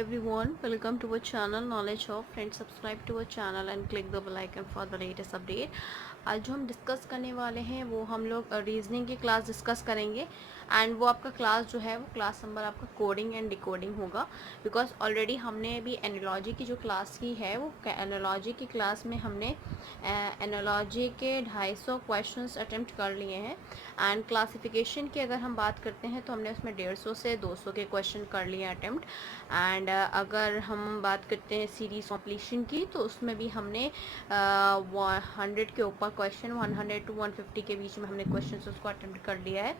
everyone, welcome to our channel Knowledge of Friends. Subscribe to our channel and click the bell icon for the latest update. आज जो हम discuss करने वाले हैं वो हम लोग रीजनिंग की क्लास डिस्कस करेंगे एंड वो आपका क्लास जो है वो क्लास नंबर आपका कोडिंग एंड डिकोडिंग होगा बिकॉज ऑलरेडी हमने अभी एनालॉजी की जो क्लास की है वो एनालॉजी की क्लास में हमने एनालॉजी के 250 क्वेश्चंस अटेम्प्ट कर लिए हैं एंड क्लासिफिकेशन की अगर हम बात करते हैं तो हमने उसमें 150 से 200 के क्वेश्चन कर लिए अटेम्प्ट एंड अगर हम बात करते हैं सीरीज कॉम्प्लीशन की तो उसमें भी हमने 100 के ऊपर क्वेश्चन 100 टू 150 के बीच में हमने क्वेश्चन उसको अटेम्प्ट कर लिया है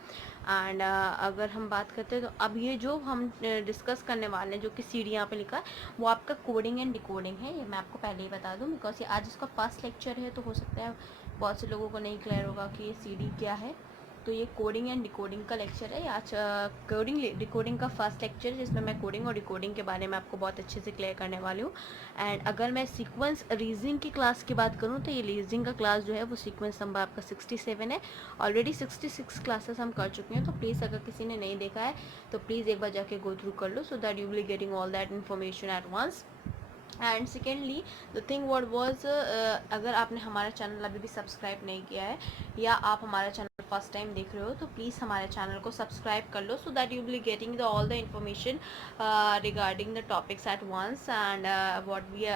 एंड अगर हम बात करते हैं तो अब ये जो हम डिस्कस करने वाले हैं जो कि सीडी यहाँ पे लिखा है वो आपका कोडिंग एंड डिकोडिंग है। ये मैं आपको पहले ही बता दूँ बिकॉज ये आज इसका फर्स्ट लेक्चर है तो हो सकता है बहुत से लोगों को नहीं क्लियर होगा कि ये सीडी क्या है। तो ये कोडिंग एंड डिकोडिंग का लेक्चर है। आज कोडिंग डिकोडिंग का फर्स्ट लेक्चर है जिसमें मैं कोडिंग और डिकोडिंग के बारे में आपको बहुत अच्छे से क्लियर करने वाली हूँ। एंड अगर मैं सीक्वेंस रीजनिंग की क्लास की बात करूँ तो ये रीजनिंग का क्लास जो है वो सीक्वेंस नंबर आपका 67 है। ऑलरेडी 66 क्लासेस हम कर चुके हैं तो प्लीज़ अगर किसी ने नहीं देखा है तो प्लीज़ एक बार जाके गो थ्रू कर लो so that you will getting all that information at once. And secondly the thing what was अगर आपने हमारा चैनल अभी भी सब्सक्राइब नहीं किया है या आप हमारा चैनल फर्स्ट टाइम देख रहे हो तो प्लीज़ हमारे चैनल को सब्सक्राइब कर लो so that you will getting the all the information regarding the topics at once and what we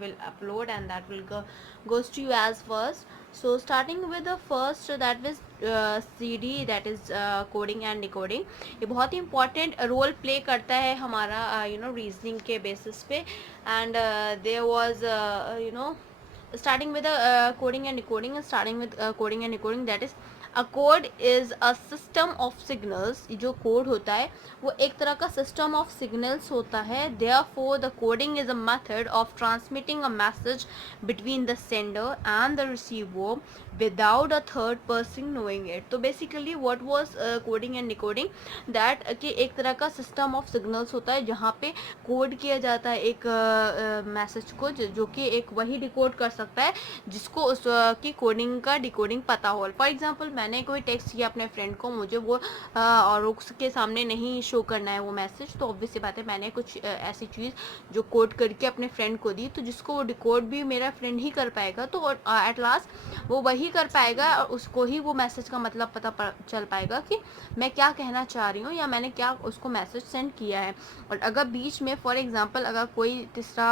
will upload and that will goes to you as first. So starting with the first that was CD that is coding and decoding. ये बहुत ही important role play करता है हमारा reasoning के basis पे and there was starting with the coding and decoding and starting with coding and decoding that is a code is a system of signals. जो code होता है वो एक तरह का सिस्टम ऑफ सिग्नल्स होता है। therefore the coding is a method of transmitting a message between the sender and the receiver without a third person knowing it. तो basically what was coding and decoding that कि एक तरह का system of signals होता है जहाँ पे code किया जाता है एक मैसेज को जो कि एक वही डिकोड कर सकता है जिसको उस की कोडिंग का डिकोडिंग पता हो। फॉर एग्जांपल मैंने कोई टेक्स्ट किया अपने फ्रेंड को, मुझे वो और उसके सामने नहीं शो करना है वो मैसेज, तो ऑब्वियस सी बात है मैंने कुछ ऐसी चीज़ जो कोड करके अपने फ्रेंड को दी तो जिसको वो डिकोड भी मेरा फ्रेंड ही कर पाएगा तो एट लास्ट वो वही कर पाएगा और उसको ही वो मैसेज का मतलब पता चल पाएगा कि मैं क्या कहना चाह रही हूँ या मैंने क्या उसको मैसेज सेंड किया है। और अगर बीच में फॉर एग्जांपल अगर कोई तीसरा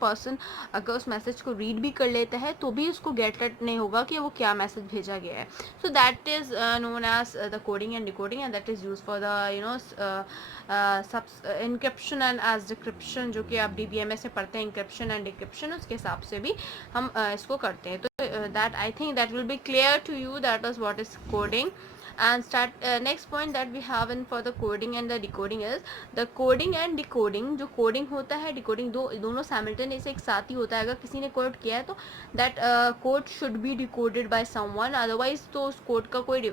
पर्सन अगर उस मैसेज को रीड भी कर लेता है तो भी उसको गेट नहीं होगा कि वो क्या मैसेज भेजा गया है। So that is known as the coding and decoding and that is use for the encryption and as decryption जो कि आप DBMS में पढ़ते हैं इंक्रिप्शन एंड डिक्रिप्शन, उसके हिसाब से भी हम इसको करते हैं। तो that I think that will be clear to you that is what is coding and start next point that we have in for the coding and the decoding is the coding and decoding। जो coding होता है decoding दोनों simultaneous एक साथ ही होता है। अगर किसी ने कोड किया है तो that code should be decoded by someone, otherwise तो उस कोड का कोई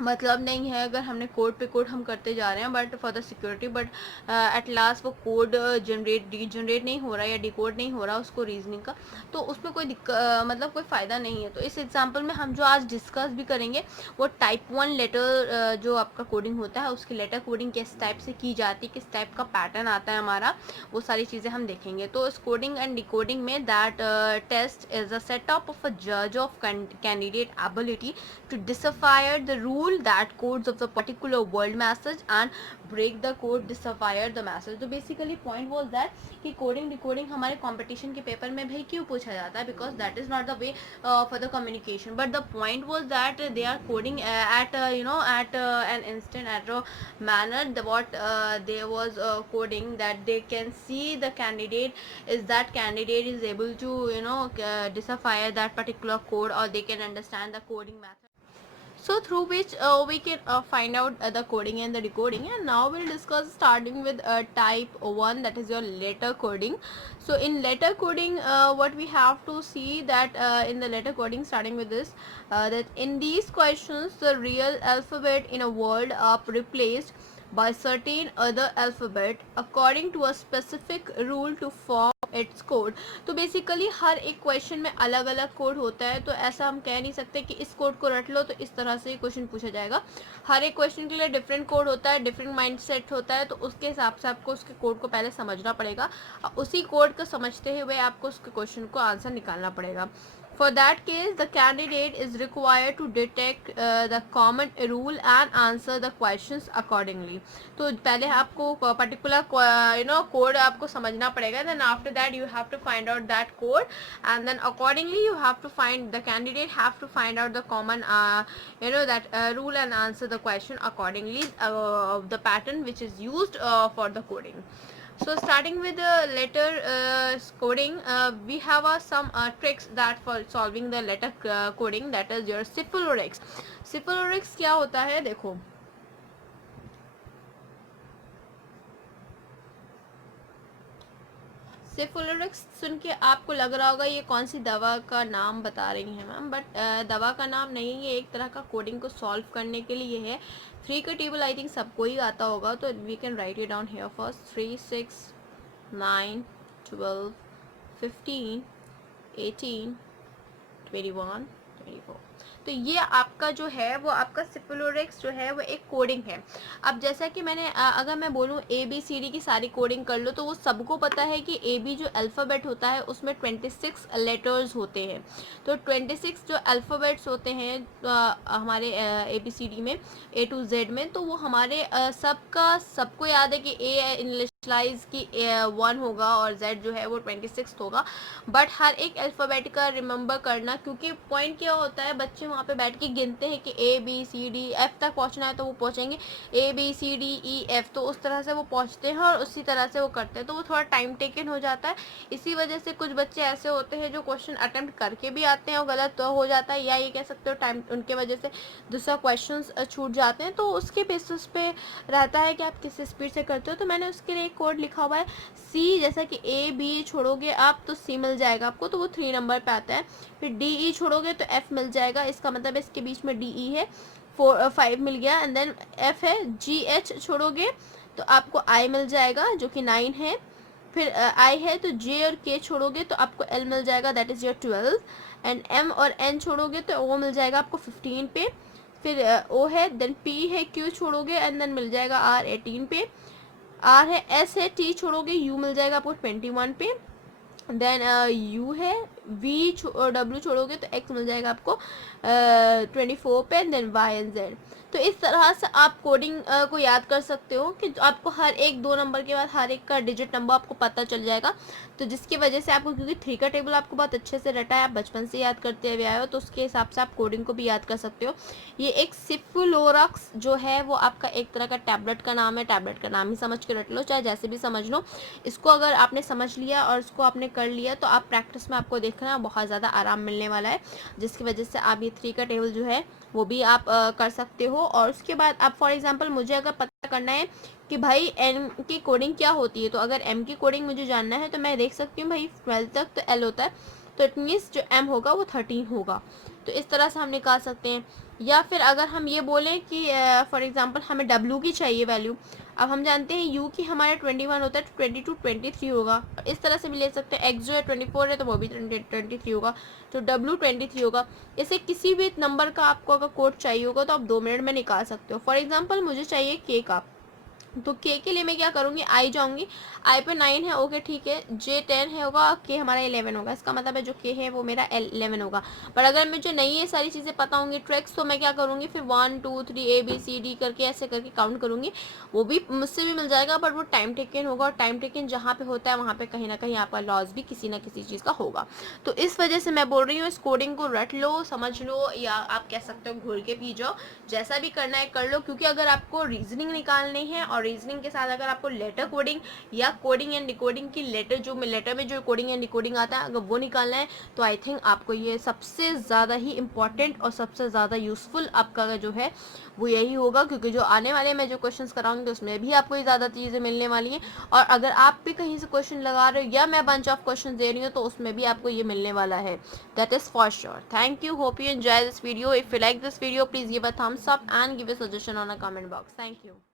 मतलब नहीं है। अगर हमने कोड पे कोड हम करते जा रहे हैं but for the security but at last वो कोड जनरेट नहीं हो रहा या डिकोड नहीं हो रहा उसको रीजनिंग का, तो उसमें कोई मतलब कोई फ़ायदा नहीं है। तो इस एग्जांपल में हम जो आज डिस्कस भी करेंगे वो टाइप 1 लेटर जो आपका कोडिंग होता है उसकी लेटर कोडिंग किस टाइप से की जाती है, किस टाइप का पैटर्न आता है हमारा, वो सारी चीज़ें हम देखेंगे। तो इस कोडिंग एंड डिकोडिंग में that test is a setup of a जज of candidate ability to decipher the rule that codes of the particular word message and break the code decipher the message। तो basically point was that कि coding decoding हमारे competition के paper में भाई क्यों पूछा जाता है because that is not the way for the communication but the point was that they are coding at an instant at a manner what there was coding that they can see the candidate is that candidate is able to decipher that particular code or they can understand the coding method, so through which we can find out the coding and the decoding. And now we'll discuss starting with type 1 that is your letter coding. So in letter coding what we have to see that in the letter coding starting with this that in these questions the real alphabet in a word are replaced by certain other alphabet according to a specific rule to form its code। तो basically हर एक question में अलग अलग code होता है, तो ऐसा हम कह नहीं सकते कि इस कोड को रट लो तो इस तरह से क्वेश्चन पूछा जाएगा। हर एक क्वेश्चन के लिए डिफरेंट कोड होता है, डिफरेंट माइंड सेट होता है, तो उसके हिसाब से आपको उसके कोड को पहले समझना पड़ेगा और उसी कोड को समझते हुए आपको उसके क्वेश्चन को आंसर निकालना पड़ेगा। For that case, the candidate is required to detect the common rule and answer the questions accordingly। तो पहले आपको particular code आपको समझना पड़ेगा, then after that you have to find out that code, and then accordingly you have to find, the candidate have to find out the common that rule and answer the question accordingly of the pattern which is used for the coding। So starting with the letter coding, we have some tricks that for solving the letter coding, that is your syphilorix। syphilorix क्या होता है, देखो syphilis सुन के आपको लग रहा होगा ये कौन सी दवा का नाम बता रही हैं मैम, बट दवा का नाम नहीं है, ये एक तरह का कोडिंग को सॉल्व करने के लिए है। 3 का टेबल आई थिंक सबको ही आता होगा, तो we can write it down here first. 3 6 9 12 15 18 21 24। तो ये आपका जो है वो आपका सिफिलिस जो है वो एक कोडिंग है। अब जैसा कि मैंने अगर मैं बोलूँ ABCD की सारी कोडिंग कर लो, तो वो सबको पता है कि AB जो अल्फ़ाबेट होता है उसमें 26 लेटर्स होते हैं। तो 26 जो अल्फ़ाबेट्स होते हैं हमारे ABCD में A to Z में, तो वो हमारे सबको याद है कि A इनिशियलाइज की 1 होगा और Z जो है वो 26 होगा, बट हर एक अल्फ़ाबेट का रिमेंबर करना, क्योंकि पॉइंट क्या होता है, बच्चे वहाँ पे बैठ के गिनते हैं कि ABCD F तक पहुँचना है तो वो पहुँचेंगे ABCDEF, तो उस तरह से वो पहुँचते हैं और उसी तरह से वो करते हैं, तो वो थोड़ा टाइम टेकन हो जाता है। इसी वजह से कुछ बच्चे ऐसे होते हैं जो क्वेश्चन अटेम्प्ट करके भी आते हैं और गलत तो हो जाता है, या ये कह सकते हो टाइम उनके वजह से दूसरा क्वेश्चन छूट जाते हैं, तो उसके बेसिस पे रहता है कि आप किस स्पीड से करते हो। तो मैंने उसके लिए एक कोड लिखा हुआ है C, जैसा कि AB छोड़ोगे आप तो C मिल जाएगा आपको, तो वो 3 नंबर पे आता है। फिर DE छोड़ोगे तो F मिल जाएगा, इसका मतलब इसके बीच में DE है, 5 मिल गया, एंड देन F है। GH छोड़ोगे तो आपको I मिल जाएगा जो कि 9 है। फिर I है तो J और K छोड़ोगे तो आपको L मिल जाएगा, that is your 12, and M और N छोड़ोगे तो O मिल जाएगा आपको 15 पे। फिर O है, देन P है, Q छोड़ोगे एंड देन मिल जाएगा R 18 पे। R है, S है, T छोड़ोगे U मिल जाएगा आपको 21 पे। देन U है, V और W छोड़ोगे तो X मिल जाएगा आपको 24 पे। Then Y and Z। तो इस तरह से आप कोडिंग को याद कर सकते हो कि आपको हर एक 2 नंबर के बाद हर एक का डिजिट नंबर आपको पता चल जाएगा, तो जिसकी वजह से आपको, क्योंकि 3 का टेबल आपको बहुत अच्छे से रटा है, आप बचपन से याद करते हुए आए हो, तो उसके हिसाब से आप कोडिंग को भी याद कर सकते हो। ये एक सिफिलिस जो है वो आपका एक तरह का टैबलेट का नाम है, टैबलेट का नाम ही समझ के रट लो, चाहे जैसे भी समझ लो। इसको अगर आपने समझ लिया और इसको आपने कर लिया तो आप प्रैक्टिस में आपको देखना बहुत ज़्यादा आराम मिलने वाला है, जिसकी वजह से आप ये 3 का टेबल जो है वो भी आप कर सकते हो। और उसके बाद आप फॉर एग्जांपल मुझे अगर पता करना है कि भाई एम की कोडिंग क्या होती है, तो अगर एम की कोडिंग मुझे जानना है तो मैं देख सकती हूँ भाई 12 तक तो एल होता है, तो इट मीन्स जो एम होगा वो 13 होगा। तो इस तरह से हम निकाल सकते हैं। या फिर अगर हम ये बोलें कि फॉर एग्जांपल हमें डब्ल्यू की चाहिए वैल्यू, अब हम जानते हैं यू की हमारे 21 होता है, 22 23 होगा, इस तरह से भी ले सकते हैं। एक्स जो है 24 है तो वो भी 23 होगा, तो डब्ल्यू 23 होगा। इसे किसी भी नंबर का आपको अगर कोड चाहिए होगा तो आप 2 मिनट में निकाल सकते हो। फॉर एग्जाम्पल मुझे चाहिए के का, तो के लिए मैं क्या करूँगी, आई जाऊँगी, आई पे 9 है, ओके ठीक है, जे 10 है होगा, के हमारा 11 होगा, इसका मतलब है जो के है वो मेरा 11 होगा। पर अगर मुझे नहीं ये सारी चीज़ें पता होंगी ट्रिक्स, तो मैं क्या करूँगी, फिर 1 2 3 ABCD करके ऐसे करके काउंट करूँगी, वो भी मुझसे भी मिल जाएगा, बट वो टाइम टेकन होगा, और टाइम टेकन जहाँ पे होता है वहाँ पे कहीं ना कहीं आपका लॉस भी किसी ना किसी चीज़ का होगा। तो इस वजह से मैं बोल रही हूँ इस कोडिंग को रट लो, समझ लो, या आप कह सकते हो घोल के पी जाओ, जैसा भी करना है कर लो, क्योंकि अगर आपको रीजनिंग निकालनी है और रीजनिंग के साथ अगर आपको लेटर कोडिंग या कोडिंग एंड डिकोडिंग की लेटर में जो कोडिंग एंड डिकोडिंग आता है अगर वो निकालना है, तो आई थिंक आपको ये सबसे ज़्यादा ही इम्पॉर्टेंट और सबसे ज़्यादा यूजफुल आपका जो है वो यही होगा, क्योंकि जो आने वाले मैं जो क्वेश्चंस कराऊंगी उसमें भी आपको ये ज़्यादा चीज़ें मिलने वाली हैं। और अगर आप भी कहीं से क्वेश्चन लगा रहे हो या मैं बंच ऑफ क्वेश्चन दे रही हूँ तो उसमें भी आपको ये मिलने वाला है, that is for sure. Thank you, hope you enjoy this video. If you like this video please give a thumbs up and give a suggestion on a comment box. Thank you.